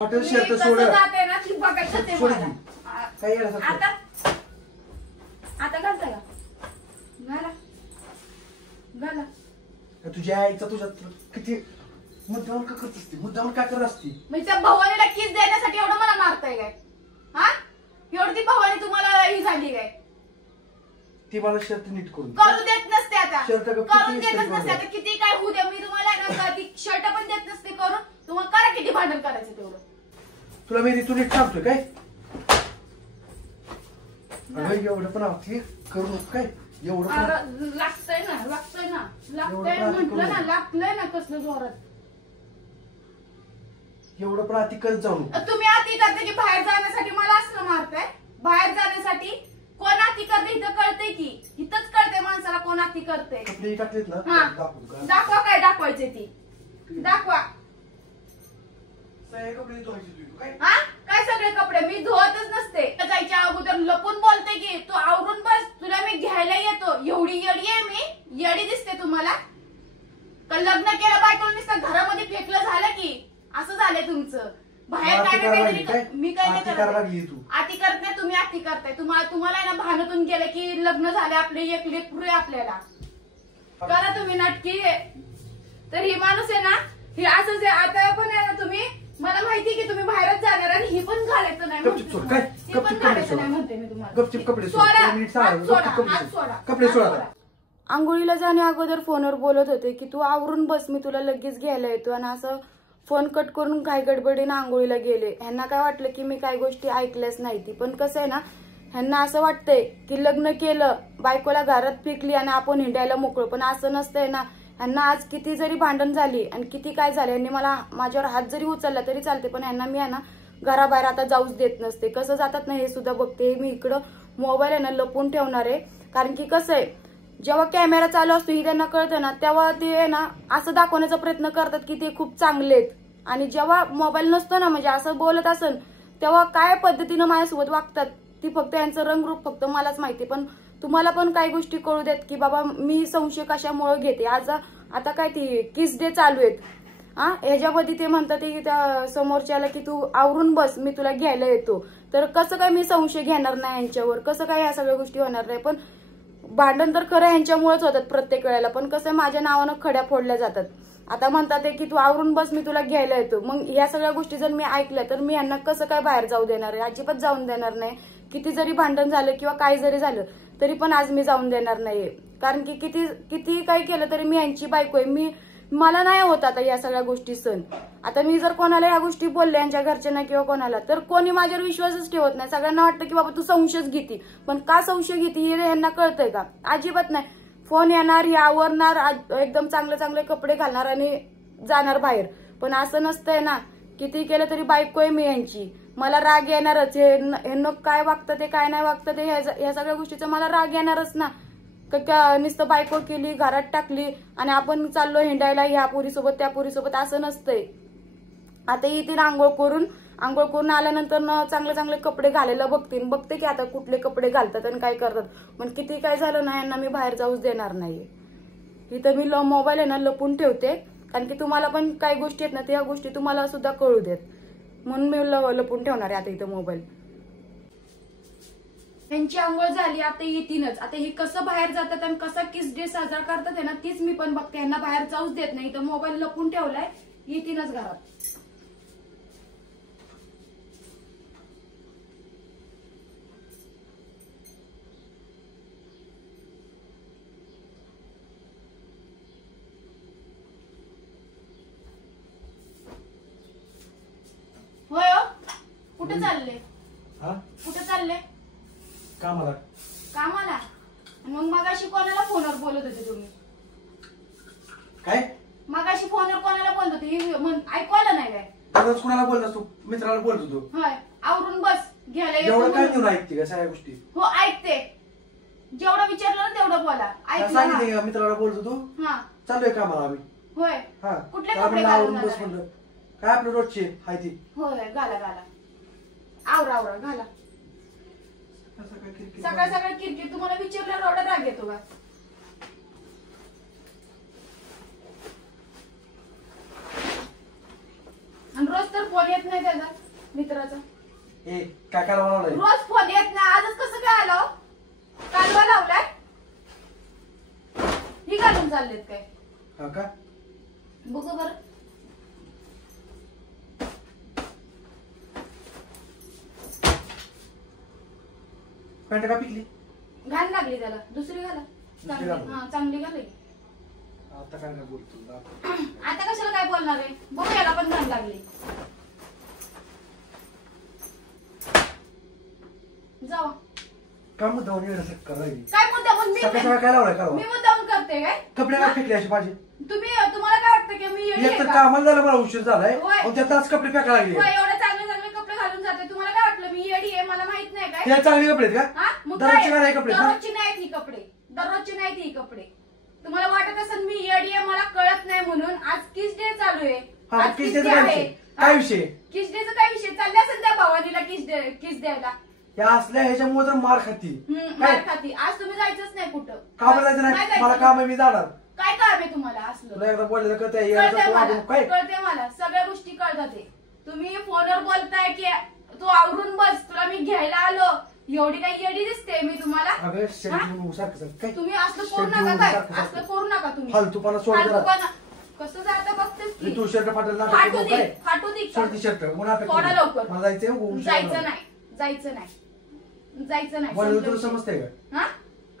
Hotel shirt सोड जाते ना ती बघायचं ते मला काय येणार आता आता घालता का घाला घाला तुझ्या आईचा तुझ्या किती मुद्दावर का करत असते मुद्दावर काय करत असते मी त्या भवानीला किस देण्यासाठी एवढं मला मारताय काय हा एवढी ती भवानी तुम्हाला ही झाली काय ती मला शर्ट नीट करून करू देत नसते आता शर्ट करून देतच नसते आता किती काय होऊ द्या मी तुम्हाला ती शर्ट पण देत नसते करून तुम्हाला करा किती भांडण करायचं तेवढं तुला मी ऋतू नीट सांगतोय काय एवढं पण आवडते करू नको काय एवढं लागतंय ना म्हटलं ना लागतंय ना कसलं जोरात एवढं पण अति करत जाऊ नको तुम्ही अति करते की बाहेर जाण्यासाठी मला असं मारताय बाहेर जाण्यासाठी कोण अति करते इथं कळतंय की इथंच कळतंय माणसाला कोण अति करते कपडे टाकलेत ना दाखवा काय दाखवायचे ती दाखवा कपडे धुवायचे काय हा काय सगळे कपडे मी धुवतच नसते जायच्या अगोदर लपून बोलते की तू आवरून बस तुला मी घ्यायला येतो एवढी येडी आहे मी येडी दिसते तुम्हाला का लग्न केलं बायकोला नुसतं घरामध्ये फेकलं झालं की असं झालंय तुमचं बाहेर काय काहीतरी मी काय नाही करत अति करत नाही तुम्ही अति करताय तुम्हाला ना भानातून गेलं की लग्न झाले आपले एक लेकरू आहे आपल्याला करा तुम्ही नाटकी तर ही माणूस आहे ना ही असंच आहे आता पण आहे ना तुम्ही मला माहिती की तुम्ही बाहेरच जाणार आणि ही पण घालायचं नाही ही पण घालायचं नाही म्हणते मी तुम्हाला कपडे सोडा आंघोळीला जाण्या अगोदर फोनवर बोलत होते की तू आवरून बस मी तुला लगेच घ्यायला येतो आणि असं फोन कट करून घाई गडबडीनं आंघोळीला गेले ह्यांना काय वाटलं की मी काही गोष्टी ऐकल्याच नाही ती पण कसं आहे ना ह्यांना असं वाटतंय की लग्न केलं बायकोला घरात फेकली आणि आपण हिंडायला मोकळं पण असं नसतंय ना ह्यांना आज किती जरी भांडण झाली आणि किती काय झाले यांनी मला माझ्यावर हात जरी उचलला तरी चालते पण ह्यांना मी आहे ना घराबाहेर आता जाऊच देत नसते कसं जातात ना हे सुद्धा बघते मी इकडं मोबाईल आहे ना लपून ठेवणार आहे कारण की कसं आहे जेव्हा कॅमेरा चालू असतो ही त्यांना कळतं ना तेव्हा ते ना असं दाखवण्याचा प्रयत्न करतात की ते खूप चांगले आहेत आणि जेव्हा मोबाईल नसतो ना म्हणजे असं बोलत असेल तेव्हा काय पद्धतीनं माझ्यासोबत वागतात ती फक्त यांचं रंगरूप फक्त मलाच माहिती पण तुम्हाला पण काही गोष्टी कळू देत की बाबा मी संशय कशामुळे घेते आज आता काय ती किस डे चालू आहेत हा ह्याच्यामध्ये ते म्हणतात की त्या समोरच्याला की तू आवरून बस मी तुला घ्यायला येतो तर कसं काय मी संशय घेणार नाही यांच्यावर कसं काय ह्या सगळ्या गोष्टी होणार नाही पण भांडण तर खरं ह्यांच्यामुळेच होतात प्रत्येक वेळेला पण कसं माझ्या नावानं खड्या फोडल्या जातात आता म्हणतात की तू आवरून बस मी तुला घ्यायला येतो मग ह्या सगळ्या गोष्टी जर मी ऐकल्या तर मी यांना कसं काय बाहेर जाऊ देणार आहे अजिबात जाऊन देणार नाही किती जरी भांडण झालं किंवा काय जरी झालं तरी पण आज मी जाऊन देणार नाहीये कारण की किती काही केलं तरी मी यांची बायको आहे मला नाही होत आता या सगळ्या गोष्टी सण आता मी जर कोणाला ह्या गोष्टी बोलल्या यांच्या घरच्यांना किंवा कोणाला तर कोणी माझ्यावर विश्वासच ठेवत नाही सगळ्यांना वाटतं की बाबा तू संशयच घेती पण का संशय घेती हे यांना कळतंय का अजिबात नाही फोन येणार हे आवरणार एकदम चांगले कपडे घालणार आणि जाणार बाहेर पण असं नसतंय ना किती केलं तरी बायको आहे मी यांची मला राग येणारच हे काय वागतं ते काय नाही वागतं ते ह्या सगळ्या गोष्टीचा मला राग येणारच ना नुसतं बायको केली घरात टाकली आणि आपण चाललो हिंडायला ह्या पुरीसोबत त्या पुरीसोबत असं नसतंय आता येतील आंघोळ करून आल्यानंतर चांगले कपडे घालायला बघते की आता कुठले कपडे घालतात आणि काय करतात पण किती काय झालं ना यांना मी बाहेर जाऊच देणार नाहीये इथं मी मोबाईल आहे ना लपून ठेवते कारण की तुम्हाला पण काही गोष्टी आहेत ना त्या गोष्टी तुम्हाला सुद्धा कळू देत म्हणून मी लपून ठेवणार आहे आता इथं मोबाईल त्यांची आंघोळ झाली आता येतीनच आता हे कसं बाहेर जातात आणि कसा किस डे साजरा करतात आहे ना तीच मी पण बघते यांना बाहेर जाऊच देत नाही तर मोबाईल लपून ठेवलाय येतीनच घरात होय कुठे चालले कुठे चालले कामाला मग मगाशी कोणाला फोनवर बोलत होते तुम्ही काय मगाशी फोनवर कोणाला बोलत होते ऐकू आलं नाही काय दररोज कोणाला बोलत तू मित्राला बोलत होतो होय आवरून बस घ्यायला एवढं काय घेऊन ऐकते का सगळ्या गोष्टी हो ऐकते जेवढं विचारलं ना तेवढं बोला सांगितलं का मित्राला बोलत होतो हा चालूय कामाला आम्ही होय हा कुठले कपडे घालून बस म्हणलं काय आपलं रोजचे हाय ती होय घाला आवरा घाला सकाळ किरकिर तुम्हाला विचारल्यावर एवढा राग येतो का आणि रोज तर फोन येत नाही त्याचा मित्राचा. ए काय काय लावलाय? रोज फोन येत नाही, आजच कसं काय आलं? कालवा लावलाय ही घालून चाललेत काय? हा का बघू बरं. पॅन्ट का पिकली? घाल लागली त्याला, दुसरी घाला. दुसरी घालू? हा चांगली घालाय. आता काय नाही बोलतो. आता कशाला काय बोलणार आहे? बघू याला पण घाल लागली. जावा. का मुद्दाम करायची? काय मुद्दाम? सकाळ सकाळ काय लावलाय? का मी मुद्दाम करते काय? कपडे काय फेकले अशी माझे? तुम्हाला काय वाटतं की मी येडी एक आहे तर का? कामाला झालं मला उशीर झालाय होय. आणि त्यात आज कपडे फेकायला लागले. होय, एवढे चांगले चांगले कपडे घालून जाते. तुम्हाला काय वाटलं मी येडी आहे? मला माहित नाही काय? हे चांगले कपडे आहेत का? हा? मग दररोजचे काय? घालाय कपडे आहेत ना? दररोजची नाहीत ही कपडे. दररोजची नाहीत ही कपडे. तुम्हाला वाटत असेल मी येडी आहे मला कळत नाही म्हणून. आज किस डे चालू आहे. हा आज किस किस डे डे काय आहे. विषय? काय विषय? किस डेचा काय विषय चालला असेल त्या भावानीला किस द्यायला. या असल्या ह्याच्यामुळे तर मार खाती. मार खाती. आज तुम्ही जायचंच नाही कुठं. कामाला जायचं नाही. मला काम आहे, मी जाणार. काय काम आहे तुम्हाला असलं? तुला एकदा बोललेलं कळतंय, कळते यायचं मला, वागणूक काय? कळते मला सगळ्या गोष्टी कळतात. तुम्ही फोनवर बोलताय की तू आवरून बस, तुला मी घ्यायला आलो. एवढी काही येडी दिसते मी तुम्हाला? अगं शेवटी सारखं काय तुम्ही असलं करू नका काय? असलं करू नका तुम्ही. फालतूपणा सोड जरा. फालतूपणा. कसं जातं बघतेस की? तू शर्ट फाटल फाटू दे, फाटू दे. सोड ती शर्ट. थोडा लवकर. मला जायचंय. जायचं नाही, जायचं नाही, जायचं नाही. बोलायला तुला समजलं? समजतंय का? हा?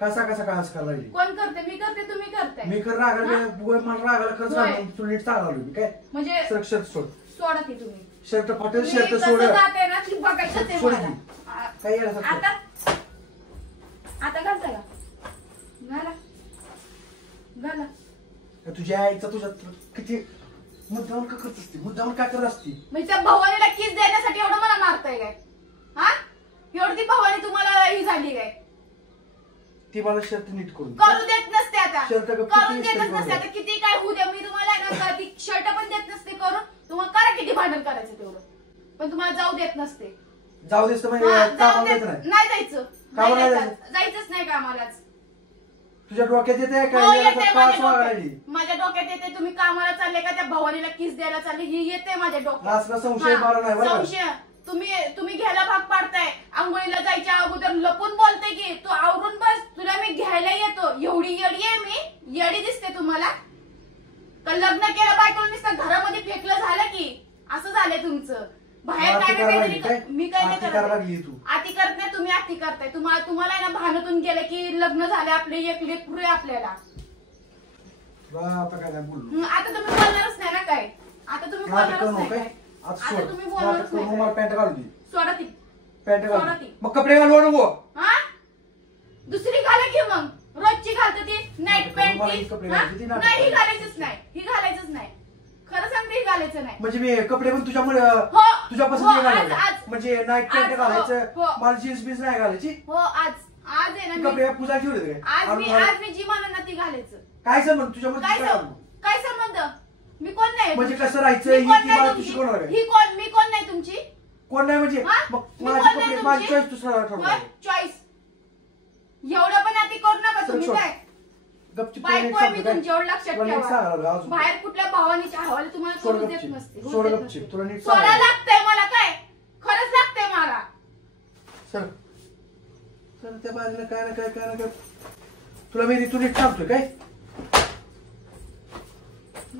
कसा कसा काय असं करायला लागली? कोण करते? मी करते, तुम्ही करताय. मी खरं रागाला मला रागाला खरंच होय. सांगतो, तुला नीट सांगायला लागलो मी काय? म्हणजे सर शर्ट सोड. सोडा की तुम्ही. शर्ट फाटेल, तुम्ही शर्ट कसं सोड. जाते ना ती बघायचं ते सोड मला. की. काय येण्यासारखं? आता घालता का? घाला घाला. तुझ्या आईचा तुझ्या किती मुद्दाम का करत असते? मुद्दाम काय करत असते? म्हणजे त्या भवानीला किस देण्यासाठी एवढं मला मारताय काय? हा? एवढी ती भवानी तुम्हाला ही झाली काय? ती मला शर्ट नीट करून करू देत नसते आता. शर्ट गप्प करून किती देतच इस्त्री नसते आता. किती काय होऊ द्या, मी तुम्हाला आहे ना ती शर्ट पण देत नसते करून. तुम्हाला करा किती भांडण करायचं तेवढं, पण तुम्हाला जाऊ देत नसते. जाऊ देस तर म्हणजे हा, जाऊ कामाला देत जायचं नाही. नाही जायचं. कामाला नाही जायचं? जायचं. जायचंच नाही कामालाच. तुझ्या डोक्यात येते हो, काय? येते का माझ्या असं वागायला डोक्यात. माझ्या डोक्यात येते तुम्ही कामाला चालले का त्या भवानीला किस द्यायला चालले ही येते माझ्या डोक्यात. असला संशय हा, मला नाही बरं का? संशय. तुम्ही घ्यायला भाग पाडताय. आंघोळीला जायच्या अगोदर लपून बोलते की तू आवरून बस, तुला मी घ्यायला येतो. एवढी येडी आहे मी? येडी दिसते तुम्हाला? का लग्न केलं बायकोला नुसतं घरामध्ये फेकलं झालं की असं झालंय तुमचं? बाहेर काय ना काहीतरी मी काय नाही करत. तू आती करत नाही, तुम्ही आती करताय. तुम्हाला आहे ना भानातून गेलं की लग्न झालं आपले एक लेकरू आहे आपल्याला. आता काय नाही बोललो. आता तुम्ही बोलणारच नाही ना काय? आता तुम्ही बोलणारच नाही काय? आता तुम्ही बोलणारच नाही मला काय? पॅन्ट घालू दे. सोडा ती. पॅन्ट सोडा घालू ती. मग कपडे घालू नको. हा? दुसरी घाला की मग. रोजची घालते ती नाईट पॅन्ट मला ही ती. कपडे हा? घालायची, ती नाईट नाही ही पॅन्ट. घालायचंच नाही. ही घालायचंच नाही. खरं सांगते ही घालायचं नाही. म्हणजे मी कपडे पण तुझ्यामुळे हो, तुझ्या हो, पसंती आज- घालायचे. आज. म्हणजे नाईट पॅन्ट आज, हो, घालायचं, हो. मला जीन्स बीन्स नाही घालायची. हो आज आहे ना मी कपडे पूजा ठेवले काय? आज आणि मला- मी जी म्हणून ना ती घालायचं. काय संबंध तुझ्यामध्ये? काय काय संबंध? घालू? काय संबंध? मी कोण नाही म्हणजे तुमची? कसं राहायचं मी ही कोण ती नाही मला तुमची? तू शिकवणार आहे. ही कोण? मी कोण नाही तुमची? कोण नाही म्हणजे? हा? मग मी माझे कोण नाही कपडे माझी तुमची? चॉईस तू ठरवणार. चॉईस एवढं पण आधी करू नका तुम्ही. सोड. काय गपची बायको आहे मी तुमची, एवढं लक्षात ठेवा. अजून बाहेर कुठल्या भावानीच्या हवाले तुम्हाला सोड करू देत गपची. नसते. सोड होऊ देत गपची. नसते. तुला नीट सोडा सांगायला. लागतंय मला काय? खरंच लागतंय मला. सर सर त्या बाजूला काय ना काय तुला मी ऋतू नीट सांगतोय काय?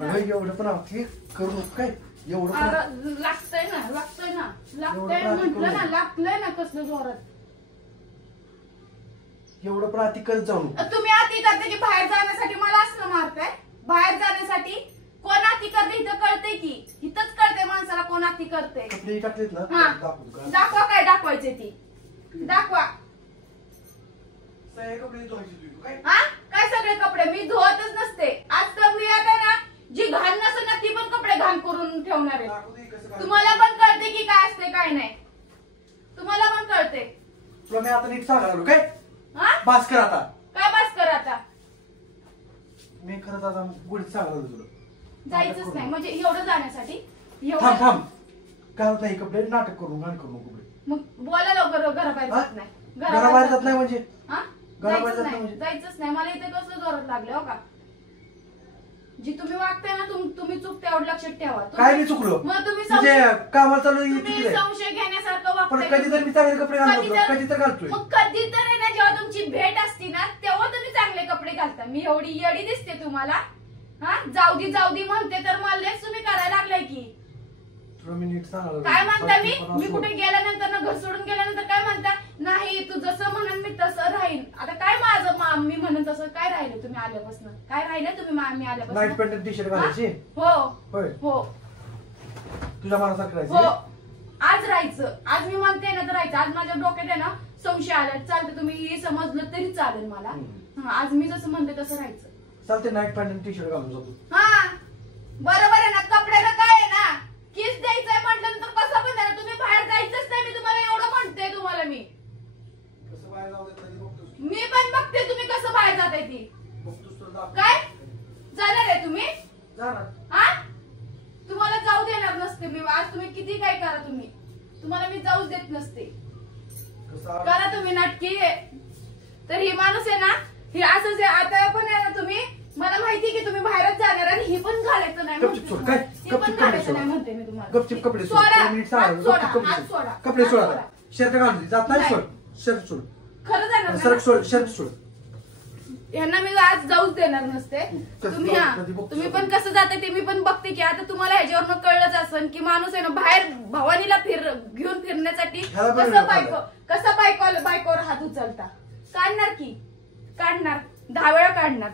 अगं एवढं पण आपली करू नको काय? एवढं पण लागतंय ना लागतंय ना लागतंय एवढं म्हटलं ना करू. लागलंय ना कसलं जोरात. एवढं पण अति करत जाऊ नको. तुम्ही आती करते की बाहेर जाण्यासाठी मला असलं मारताय? बाहेर जाण्यासाठी कोण आती करते इथं कळते की? इथंच कळते माणसाला कोण आती करते. कपडे टाकलेत ना हा. दाखवू का? दाखवा काय दाखवायचे ती दाखवा. सगळे कपडे धुवायचे तू काय? हा काय सगळे कपडे मी धुवतच नसते. आज तर मी आता ना जी घाण नसेल ना ती पण कपडे घाण करून ठेवणार आहे. दाखवू दे कसं काय. तुम्हाला पण कळते की काय असते काय नाही. तुम्हाला पण कळते. तुला मी आता नीट सांगायला आलो काय? हा बास कर आता. काय बस कर आता. मी खरंच आता गोडीत सांगायला आलो तुला. जायचंच नाही म्हणजे एवढं जाण्यासाठी थांब एवढं. थांब घालत नाही कपडे नाटक करून घाण करू नको कपडे. मग बोला लवकर घराबाहेर हा? जात नाही. घराबाहेर जात नाही म्हणजे? हा? घराबाहेर जात जायचंच नाही नाही म्हणजे? जायचंच नाही. मला इथे कसलं जोरात लागले हो का. घराबाहेर जात नाही. घराबाहेर जात नाही. घराबाहेर जात नाही म्हणजे? जायचंच नाही. मला इथे कसलं जोरात लागले हो का. जी तुम्ही वागताय ना तुम्ही चूक तेवढं लक्षात ठेवा. काय मी चुकलो मग तुम्ही म्हणजे कामाला चालू तुम्ही संशय घेण्यासारखं पण वागताय. कधी तर मी चांगले कपडे घालतो कधी तर घालतोय. मग कधी तर आहे ना जेव्हा तुमची भेट असती ना तेव्हा तुम्ही चांगले कपडे घालता. मी एवढी येडी दिसते तुम्हाला? हा जाऊ दे म्हणते तर मला तुम्ही करायला लागलाय की मी नीट सांगा काय म्हणता. मी कुठे गेल्यानंतर ना घर सोडून गेल्यानंतर काय म्हणता नाही तू जसं म्हणून मी तसं राहीन. आता काय माझं मी म्हणून तसं काय राहिलं तुम्ही आल्यापासून? काय राहिलं तुम्ही मी नाईट आल्यापासून? पॅन्ट टी शर्ट घालायची हो होय हो तुझ्या मनासारखं हो राहायचं. आज राहायचं. आज मी म्हणते ना तर राहायचं. आज माझ्या डोक्यात आहे ना संशय आला. चालतं तुम्ही हे समजलं तरी चालेल मला. आज मी जसं म्हणते तसं राहायचं. चालते नाईट पॅन्ट टी शर्ट घालून जातो. हा बरोबर आहे ना. कपड्याला काय आहे ना किस द्यायचंय म्हटलं तर कसं पण आहे ना. तुम्ही बाहेर जायचंच नाही. मी तुम्हाला एवढं म्हणते तुम्हाला मी पण बघते तुम्ही कसं बाहेर जाताय ती. काय जाणार आहे तुम्ही? हा तुम्हाला जाऊ देणार नसते मी. आज तुम्ही किती काय करा तुम्हाला मी जाऊच देत नसते. करा तुम्ही नाटकी. तर ही माणूस आहे ना ही असंच आहे. आता पण आहे ना तुम्ही मला माहिती की तुम्ही बाहेरच जाणार आणि हे पण घालायचं नाही म्हणते मी तुम्हाला. गपचिप कपडे सोडा कपडे सोडा शर्ट घालून जात नाही. सोड शर्ट सोड खरं जाणार शर्ट सोड शर्ट सोड. यांना मी आज जाऊच देणार नसते. तुम्ही पण कसं जाते ते मी पण बघते की आता तुम्हाला ह्याच्यावरनं कळलंच असेल की माणूस आहे ना बाहेर भवानीला घेऊन फिरण्यासाठी कसं बायकोवर हात उचलता. काढणार की काढणार 10 वेळा काढणार.